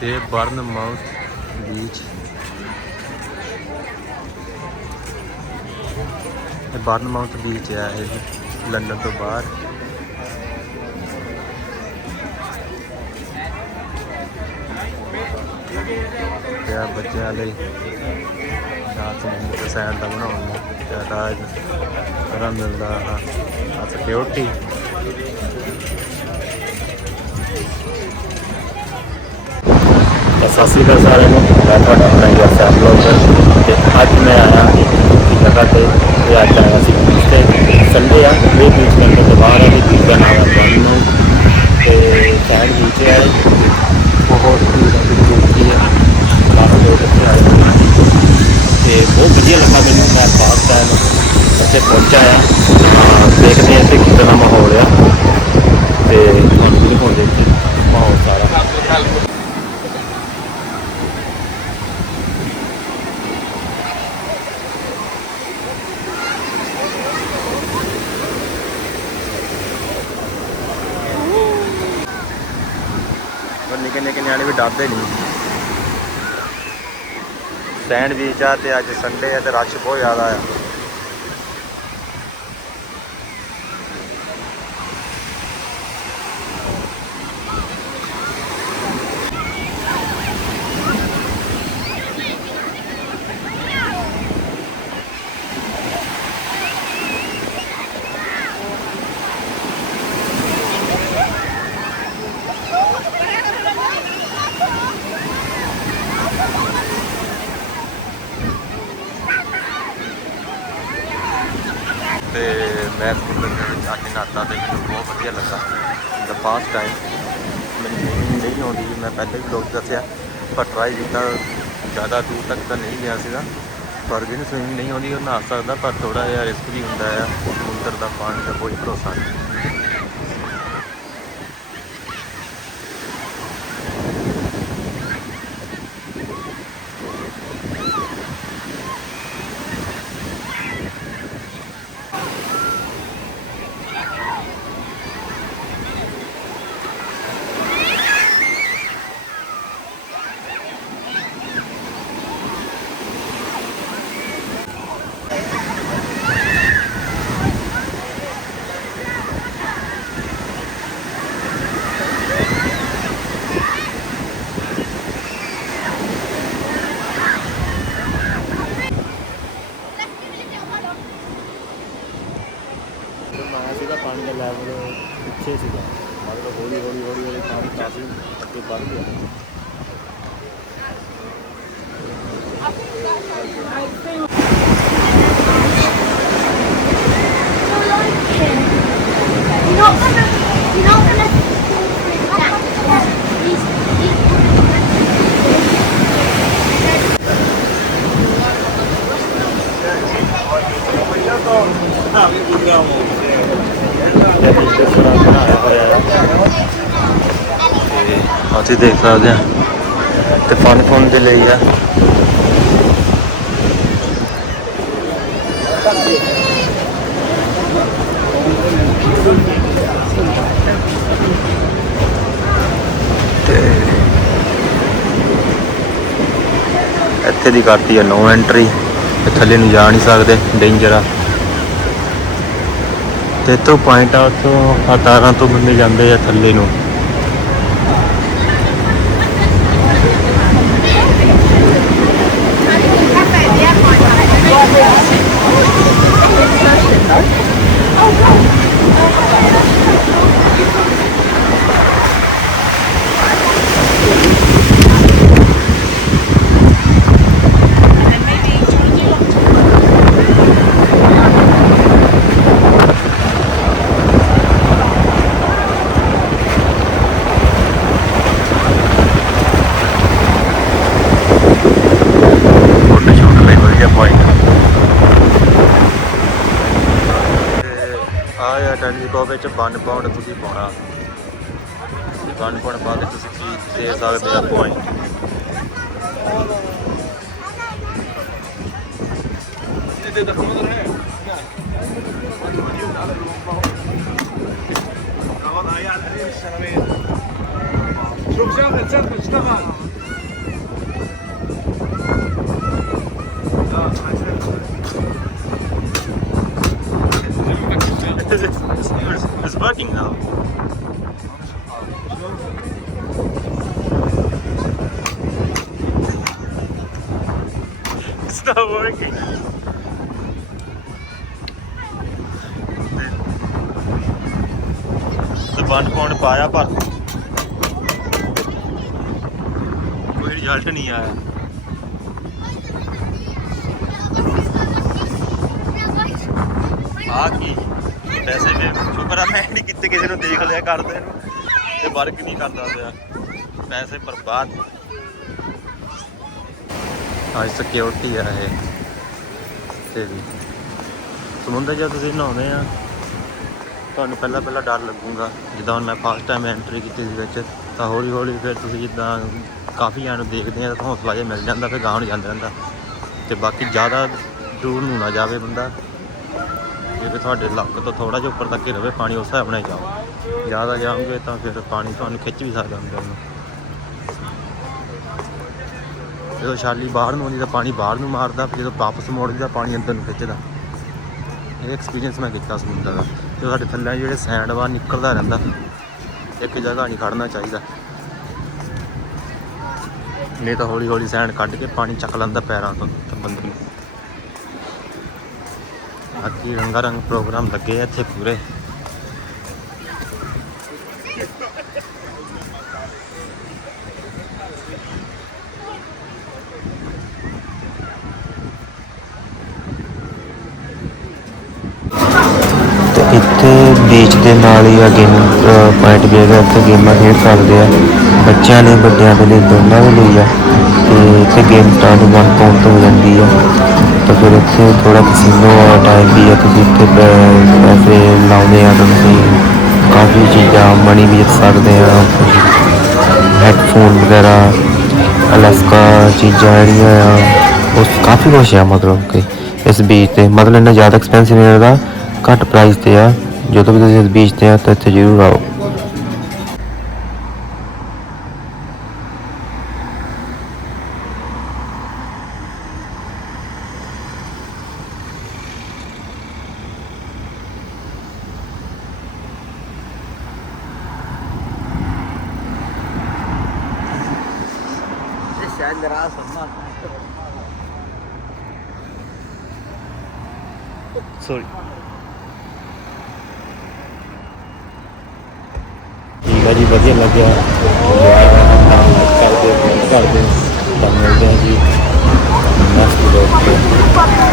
ਤੇ Bournemouth beach. ਇਹ Bournemouth beach ਹੈ ਇਹ ਲੰਡਨ ਤੋਂ ਬਾਹਰ। ਤੇ ਆਹ ਬੱਚਿਆਂ ਲਈ ਰਾਤ ਨੂੰ ਸੈਰ ਦਾ ਬਣਾਉਣ ਨੂੰ ਜ਼ਿਆਦਾ ਸਾਰਾ ਮਿਲਦਾ ਆ ਸਿਕਿਉਰਿਟੀ ਸਤਿ ਸ਼੍ਰੀ ਅਕਾਲ ਸਾਰਿਆਂ ਨੂੰ। ਮੈਂ ਤੁਹਾਡਾ ਆਪਣਾ ਯਾਰ ਬਲੌਗਰ ਤੇ ਅੱਜ ਮੈਂ ਆਇਆ ਇੱਕ ਜਗ੍ਹਾ ਤੇ ਤੇ ਅੱਜ ਆਇਆ ਸੀ ਬੀਚ ਤੇ। ਸੰਡੇ ਆ, ਇਹ ਬੀਚ ਲੰਡਨ ਤੋਂ ਬਾਹਰ ਆ ਤੇ ਬੀਚ ਦਾ ਨਾਮ ਹੈ ਬਰਨ ਤੇ ਸੈਂਡ ਬੀਚ ਹੈ, ਬਹੁਤ ਭੀੜ ਹੈ। ਬਾਹਰ ਲੋਕ ਇੱਥੇ ਆਏ ਹੋਏ ਤੇ ਬਹੁਤ ਵਧੀਆ ਲੱਗਾ ਮੈਨੂੰ, ਮੈਂ ਫਾਸਟ ਟਾਈਮ ਇੱਥੇ ਪਹੁੰਚਿਆ ਆ। ਦੇਖਦੇ ਹਾਂ ਇੱਥੇ ਕਿਸ ਤਰ੍ਹਾਂ ਮਾਹੌਲ ਆ। ਤੇ ਤੁਹਾਨੂੰ ਵੀ ਦਿਖਾਉਂਦੇ ਇੱਥੇ ਮਾਹੌਲ ਸਾਰਾ ਪਰ ਨਿੱਕੇ ਨਿੱਕੇ ਨਿਆਣੇ ਵੀ ਡਰਦੇ ਨਹੀਂ। ਸੈਂਡ ਬੀਚ ਆ ਤੇ ਅੱਜ ਸੰਡੇ ਆ ਤੇ ਰਸ਼ ਬਹੁਤ ਜ਼ਿਆਦਾ ਆ ਤੇ ਮੈਂ ਸਕੂਲ ਦੇ ਵਿੱਚ ਆ ਕੇ ਨਾਤਾ ਤੇ ਮੈਨੂੰ ਬਹੁਤ ਵਧੀਆ ਲੱਗਾ। ਦਾ ਫਾਸਟ ਟਾਈਮ ਮੈਨੂੰ swimming ਨਹੀਂ ਆਉਂਦੀ ਸੀ, ਮੈਂ ਪਹਿਲੇ ਵੀ ਲੋਕ ਦੱਸਿਆ ਪਰ ਟਰਾਈ ਕੀਤਾ ਜ਼ਿਆਦਾ ਦੂਰ ਤੱਕ ਤਾਂ ਨਹੀਂ ਗਿਆ ਸੀਗਾ। ਪਰ ਜਿਹਨੂੰ ਸਵਿਮਿੰਗ ਨਹੀਂ ਆਉਂਦੀ ਉਹ ਨਹਾ ਸਕਦਾ ਪਰ ਥੋੜਾ ਜਿਹਾ ਰਿਸਕ ਵੀ ਹੁੰਦਾ ਆ ਸਮੁੰਦਰ ਦਾ ਪਾਣੀ ਦਾ ਕੋਈ ਭਰੋਸਾ ਨਹੀਂ। ਸੀਗਾ। ਮਤਲਬ ਹੌਲੀ ਹੌਲੀ ਹੌਲੀ ਹੌਲੀ ਪਾਣੀ ਕਾਫੀ ਅੱਗੇ ਵੱਧ ਗਿਆ। You're ਤੇ ਅਸੀਂ ਦੇਖ ਸਕਦੇ ਆ ਤੇ ਫਨ ਫਨ ਦੇ ਲਈ ਆ। ਤੇ ਇੱਥੇ ਦੀ ਕਰਤੀ ਆ ਨੋ ਐਂਟਰੀ ਤੇ ਥੱਲੇ ਨੂੰ ਜਾ ਨਹੀਂ ਸਕਦੇ ਡੇਂਜਰ ਆ। ਤੇ ਤੋਂ ਪੁਆਇੰਟ ਆ ਤੋਂ ਆ ਤਾਰਾਂ ਤੋਂ ਬੰਦੇ ਜਾਂਦੇ ਆ ਥੱਲੇ ਨੂੰ। Thank you. ਆ ਆ ਟੈਲੀਕੋ ਵਿੱਚ 1 ਪਾਉਂਡ ਤੁਸੀਂ ਪਾਉਣਾ 1 ਪਾਉਂਡ ਪਾ ਕੇ ਤੁਸੀਂ ਚੀਜ਼ ਦੇ ਸਕਦੇ ਆ ਪੁਆਇੰਟ شوف شغل شغل اشتغل It's working now. It's not working. ਤੇ ਬੰਦ ਪਾਉਣ ਪਾਇਆ ਪਰ ਕੋਈ ਰਿਜ਼ਲਟ ਨਹੀਂ ਆਇਆ ਆ ਕੀ ਪੈਸੇ ਵੀ ਸ਼ੁਕਰ ਆ, ਮੈਂ ਨਹੀਂ ਕਿਤੇ ਕਿਸੇ ਨੂੰ ਦੇਖ ਲਿਆ ਕਰਦੇ ਨੂੰ। ਤੇ ਵਰਕ ਨਹੀਂ ਕਰਦਾ ਪਿਆ। ਪੈਸੇ ਬਰਬਾਦ। ਆ ਸਿਕਿਉਰਿਟੀ ਆ ਇਹ। ਤੇ ਵੀ। ਸਮੁੰਦਰ ਜਦ ਤੁਸੀਂ ਨਹਾਉਂਦੇ ਆ, ਤੁਹਾਨੂੰ ਪਹਿਲਾਂ ਪਹਿਲਾਂ ਡਰ ਲੱਗੂਗਾ। ਜਿੱਦਾਂ ਹੁਣ ਮੈਂ ਫਸਟ ਟਾਈਮ ਐਂਟਰੀ ਕੀਤੀ ਸੀ ਵਿੱਚ, ਤਾਂ ਹੌਲੀ ਹੌਲੀ ਫਿਰ ਤੁਸੀਂ ਜਿੱਦਾਂ ਕਾਫੀ ਜਾਣ ਨੂੰ ਦੇਖਦੇ ਆ, ਤਾਂ ਹੌਸਲਾ ਜਿਹਾ ਮਿਲ ਜਾਂਦਾ, ਫਿਰ ਗਾਂਹ ਨੂੰ ਜਾਂਦਾ ਰਹਿੰਦਾ। ਤੇ ਬਾਕੀ ਜ਼ਿਆਦਾ ਦੂਰ ਨੂੰ ਨਾ ਜਾਵੇ ਬੰਦਾ। ਜੇ ਤੁਹਾਡੇ ਲੱਕ ਤੋਂ ਥੋੜਾ ਜਿਹਾ ਉੱਪਰ ਤੱਕ ਹੀ ਰਵੇ ਪਾਣੀ, ਉਸ ਹਿਸਾਬ ਨਾਲ ਜਾਓ। ਜ਼ਿਆਦਾ ਜਾਓਗੇ ਤਾਂ ਫਿਰ ਪਾਣੀ ਤੁਹਾਨੂੰ ਖਿੱਚ ਵੀ ਸਕਦਾ ਅੰਦਰ ਨੂੰ। ਜਦੋਂ ਛਾਲੀ ਬਾਹਰ ਨੂੰ ਆਉਂਦੀ ਤਾਂ ਪਾਣੀ ਬਾਹਰ ਨੂੰ ਮਾਰਦਾ, ਫਿਰ ਜਦੋਂ ਵਾਪਸ ਮੋੜਦੀ ਤਾਂ ਪਾਣੀ ਅੰਦਰ ਨੂੰ ਖਿੱਚਦਾ। ਇਹ ਐਕਸਪੀਰੀਅੰਸ ਮੈਂ ਕੀਤਾ ਸਮੁੰਦਰ ਦਾ। ਜਦੋਂ ਸਾਡੇ ਥੱਲੇ ਜਿਹੜੇ ਸੈਂਡ ਬਾਹਰ ਨਿਕਲਦਾ ਰਹਿੰਦਾ, ਇੱਕ ਜਗ੍ਹਾ ਨਹੀਂ ਖੜਨਾ ਚਾਹੀਦਾ। ਨਹੀਂ ਤਾਂ ਹੌਲੀ ਹੌਲੀ ਸੈਂਡ ਕੱਢ ਕੇ ਪਾਣੀ ਚੱਕ ਲੈਂਦਾ ਪੈਰਾਂ ਤੋਂ ਤੇ ਬੰਦੇ ਨੂੰ ਬਾਕੀ ਰੰਗਾ ਰੰਗ ਪ੍ਰੋਗਰਾਮ ਲੱਗੇ ਆ ਇੱਥੇ ਪੂਰੇ। ਇੱਥੇ ਬੀਚ ਦੇ ਨਾਲ ਹੀ ਆ ਗੇਮ ਪੁਆਇੰਟ ਵੀ ਹੈਗਾ, ਇੱਥੇ ਗੇਮਾਂ ਖੇਡ ਸਕਦੇ ਆ। ਬੱਚਿਆਂ ਲਈ, ਵੱਡਿਆਂ ਦੇ ਲਈ, ਦੋਨਾਂ ਦੇ ਲਈ ਆ। ਤੇ ਇੱਥੇ ਗੇਮ ਸਟਾਰਟ 1 ਪਾਉਂਡ ਤੋਂ ਹੋ ਜਾਂਦੀ ਆ। ਤਾਂ ਫਿਰ ਇੱਥੇ ਥੋੜਾ ਕਸੀਨੋ ਟਾਈਮ ਵੀ ਆ, ਤੁਸੀਂ ਇੱਥੇ ਪੈਸੇ ਲਾਉਂਦੇ ਆ ਤਾਂ ਤੁਸੀਂ ਕਾਫੀ ਚੀਜ਼ਾਂ ਮਨੀ ਵੀ ਜਿੱਤ ਸਕਦੇ ਆ। ਹੈੱਡਫੋਨ ਵਗੈਰਾ ਅਲਸਕਾ ਚੀਜ਼ਾਂ ਜਿਹੜੀਆਂ ਆ, ਉਹ ਕਾਫੀ ਕੁਛ ਆ ਮਤਲਬ ਕਿ ਇਸ ਬੀਚ ਤੇ। ਮਤਲਬ ਇੰਨਾ ਜ਼ਿਆਦਾ ਐਕਸਪੈਂਸਿਵ ਨਹੀਂ ਹੈਗਾ ਘੱਟ ਪ੍ਰਾਈਸ ਤੇ ਆ। ਜਦੋਂ ਵੀ ਤੁਸੀਂ ਇਸ ਬੀਚ ਤੇ ਆ, ਤਾਂ ਇੱਥੇ ਜ਼ਰੂਰ ਆਓ। acelerasa, mano. Sorry. Jadi bagian lagi ya, kardus, kardus, dan juga di mas di bawah.